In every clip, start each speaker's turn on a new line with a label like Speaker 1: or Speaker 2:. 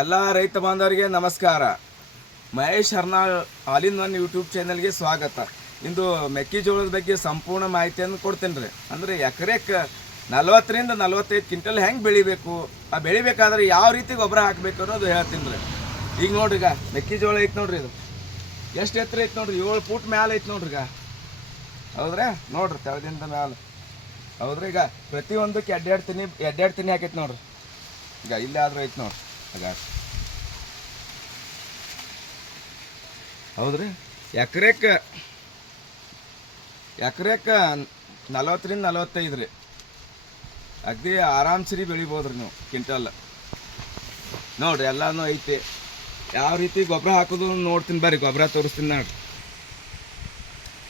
Speaker 1: ಎಲ್ಲ ರೈತ ಬಾಂಧವರಿಗೆ ನಮಸ್ಕಾರ. Mahesh Harnal all in one YouTube ಚಾನಲ್ಗೆ ಸ್ವಾಗತ. ಇಂದು ಮೆಕ್ಕೆಜೋಳದ ಬಗ್ಗೆ ಸಂಪೂರ್ಣ ಮಾಹಿತಿಯನ್ನು ಕೊಡ್ತೇನೆ ರೀ. ಅಂದರೆ ಎಕರೆಕ್ಕೆ ನಲವತ್ತರಿಂದ ನಲವತ್ತೈದು ಕ್ವಿಂಟಲ್ ಹೆಂಗೆ ಬೆಳಿಬೇಕು, ಆ ಬೆಳಿಬೇಕಾದ್ರೆ ಯಾವ ರೀತಿ ಗೊಬ್ಬರ ಹಾಕಬೇಕು ಅನ್ನೋದು ಹೇಳ್ತೀನಿ ರೀ. ಈಗ ನೋಡ್ರಿ ಈಗ ಮೆಕ್ಕೆಜೋಳ ಐತೆ ನೋಡ್ರಿ ಇದು. ಎಷ್ಟು ಎತ್ತರ ಐತೆ ನೋಡ್ರಿ? ಏಳು ಫೂಟ್ ಮ್ಯಾಲೆ ಐತೆ ನೋಡ್ರಿ ಈಗ. ಹೌದ್ರಾ? ನೋಡ್ರಿ ತೆಳದಿಂದ ಮ್ಯಾಲೆ. ಹೌದ್ರಿ ಈಗ? ಪ್ರತಿಯೊಂದಕ್ಕೆ ಎಡ್ಡೆರಡು ತಿನಿ ಎಡ್ಡೆರಡು ತಿನಿ ಹಾಕೈತೆ ನೋಡ್ರಿ. ಈಗ ಇಲ್ಲೇ ಆದ್ರೂ ಐತೆ ನೋಡ್ರಿ. ಆಗ ಹೌದ್ರಿ? ಎಕರೆಕ್ಕೆ ಎಕರೆಕ್ಕೆ ನಲವತ್ತರಿಂದ ನಲವತ್ತೈದು ರೀ. ಅಗದಿ ಆರಾಮ್ಸರಿ ಬೆಳಿಬೋದು ನೀವು, ಕ್ವಿಂಟಲ್. ನೋಡ್ರಿ, ಎಲ್ಲಾನು ಐತಿ. ಯಾವ ರೀತಿ ಗೊಬ್ಬರ ಹಾಕೋದು ನೋಡ್ತೀನಿ ಬರ್ರಿ ಗೊಬ್ಬರ ತೋರಿಸ್ತೀನಿ ನೋಡ್ರಿ.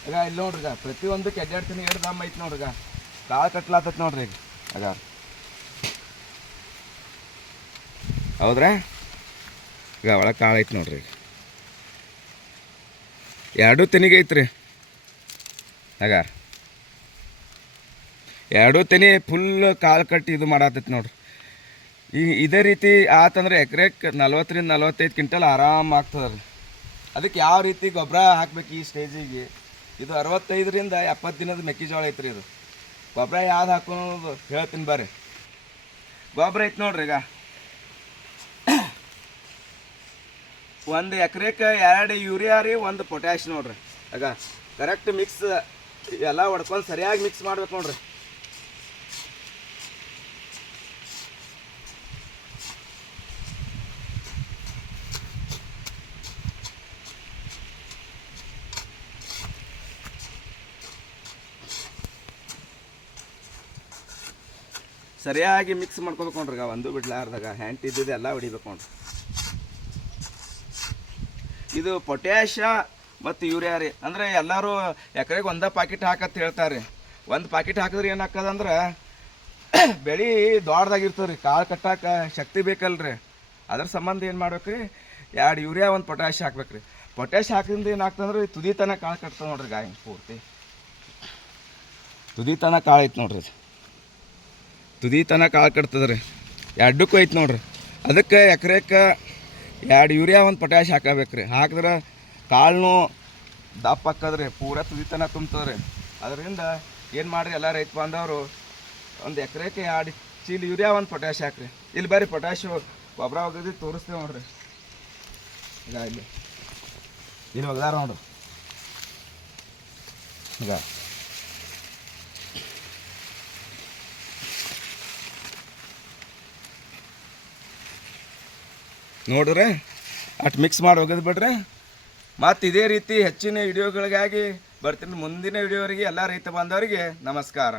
Speaker 1: ಈಗ ಇಲ್ಲಿ ನೋಡ್ರಿ ಪ್ರತಿಯೊಂದಕ್ಕೆ ಎಡ್ಡಾಡ್ತೀನಿ ಎರಡು ದಮ್ ಐತಿ ನೋಡ್ರಿ ಕಾಳು ಕಟ್ಲಾತತ್ ನೋಡ್ರಿ ಈಗ. ಆಗ ಹೌದ್ರಾ? ಈಗ ಒಳಗೆ ಕಾಳು ಐತಿ ನೋಡ್ರಿ ಎರಡೂ ತೆನಿಗೆ ಐತ್ರಿ. ಆಗ ಎರಡೂ ತೆನಿ ಫುಲ್ ಕಾಳು ಕಟ್ಟಿ ಇದು ಮಾಡತ್ತೈತಿ ನೋಡ್ರಿ. ಈ ಇದೇ ರೀತಿ ಆತಂದ್ರೆ ಎಕರೆಕ್ಕೆ ನಲ್ವತ್ತರಿಂದ ನಲ್ವತ್ತೈದು ಕ್ವಿಂಟಲ್ ಆರಾಮ ಆಗ್ತದೆ ಅದಕ್ಕೆ ಯಾವ ರೀತಿ ಗೊಬ್ಬರ ಹಾಕ್ಬೇಕು ಈ ಸ್ಟೇಜಿಗೆ? ಇದು ಅರವತ್ತೈದರಿಂದ ಎಪ್ಪತ್ತು ದಿನದ ಮೆಕ್ಕೆಜೋಳ ಐತ್ರಿ ಇದು. ಗೊಬ್ಬರ ಯಾವ್ದು ಹಾಕೋದು ಹೇಳ್ತೀನಿ ಬರ್ರಿ. ಗೊಬ್ಬರ ಐತೆ ನೋಡ್ರಿ ಈಗ. ಒಂದು ಎಕರೆಕ್ಕೆ ಎರಡು ಯೂರಿಯಾ ರೀ, ಒಂದು ಪೊಟ್ಯಾಶ್ ನೋಡ್ರಿ. ಆಗ ಕರೆಕ್ಟ್ ಮಿಕ್ಸ್ ಎಲ್ಲ ಹೊಡ್ಕೊಂಡು ಸರಿಯಾಗಿ ಮಿಕ್ಸ್ ಮಾಡ್ಬೇಕು ನೋಡ್ರಿ. ಸರಿಯಾಗಿ ಮಿಕ್ಸ್ ಮಾಡ್ಕೋಬೇಕು ನೋಡ್ರಿ ಒಂದು ಬಿಡ್ಲಾರ್ದಾಗ ಹ್ಯಾಂಟ್ ಇದ್ದಿದ್ದು ಎಲ್ಲ ಹೊಡಿಬೇಕು ನೋಡ್ರಿ. ಇದು ಪೊಟ್ಯಾಶ ಮತ್ತು ಯೂರಿಯಾ ರೀ. ಅಂದರೆ ಎಲ್ಲರೂ ಎಕರೆಗೆ ಒಂದೇ ಪಾಕಿಟ್ ಹಾಕತ್ ಹೇಳ್ತಾರೆ ಒಂದು ಪಾಕಿಟ್ ಹಾಕಿದ್ರೆ ಏನಾಗ್ತದಂದ್ರೆ ಬೆಳೆ ದೊಡ್ಡದಾಗಿರ್ತದೆ ರೀ ಕಾಳು ಕಟ್ಟಾಕ ಶಕ್ತಿ ಬೇಕಲ್ರಿ. ಅದ್ರ ಸಂಬಂಧ ಏನು ಮಾಡ್ಬೇಕು ರೀ ಎರಡು ಯೂರಿಯಾ, ಒಂದು ಪೊಟ್ಯಾಶ್ ಹಾಕ್ಬೇಕು ರೀ ಪೊಟ್ಯಾಶ್ ಹಾಕಿದ್ರೆ ಏನಾಗ್ತಂದ್ರೆ ತುದಿ ತನಕ ಕಾಳು ಕಟ್ತದೆ ನೋಡ್ರಿ ಗಾಯ, ಪೂರ್ತಿ. ತುದಿ ತನಕ ಕಾಳು ಐತೆ ನೋಡ್ರಿ ತುದಿ ತನಕ ಕಾಳು ಕಟ್ತದೆ ರೀ ಎರಡಕ್ಕೂ ಐತೆ ನೋಡ್ರಿ. ಅದಕ್ಕೆ ಎಕರೆಕ್ಕೆ ಎರಡು ಯೂರಿಯಾ, ಒಂದು ಪೊಟ್ಯಾಶ್ ಹಾಕಬೇಕು ರೀ ಹಾಕಿದ್ರೆ ಕಾಳು ದಪ್ಪ ಹಾಕದ್ರಿ ಪೂರ ತುದಿತನ ತುಂಬ್ತದೆ ರೀ ಅದರಿಂದ ಏನು ಮಾಡ್ರಿ, ಎಲ್ಲ ರೈತ ಬಾಂಧವರು ಒಂದು ಎಕರೆಗೆ ಎರಡು ಚೀಲ ಯೂರಿಯಾ, ಒಂದು ಪೊಟ್ಯಾಶ್ ಹಾಕ್ರಿ. ಇಲ್ಲಿ ಬರ್ರಿ ಪೊಟ್ಯಾಶು ಗೊಬ್ಬರ ಒಗದಿ ತೋರಿಸ್ತೇವೆ ನೋಡ್ರಿ. ಈಗ ಇಲ್ಲಿ. ಇಲ್ಲಿ ಒಗ್ದಾರ ನೋಡ್ರಿ. ಈಗ ನೋಡ್ರಿ ಅಟ್ ಮಿಕ್ಸ್ ಮಾಡಿ ಹೋಗೋದು ಬಿಡ್ರಿ ಮತ್ತು ಇದೇ ರೀತಿ ಹೆಚ್ಚಿನ ವಿಡಿಯೋಗಳಿಗಾಗಿ ಬರ್ತೀನಿ ಮುಂದಿನ ವಿಡಿಯೋವರೆಗೆ ಎಲ್ಲ ರೈತ ಬಾಂಧವರಿಗೆ ನಮಸ್ಕಾರ.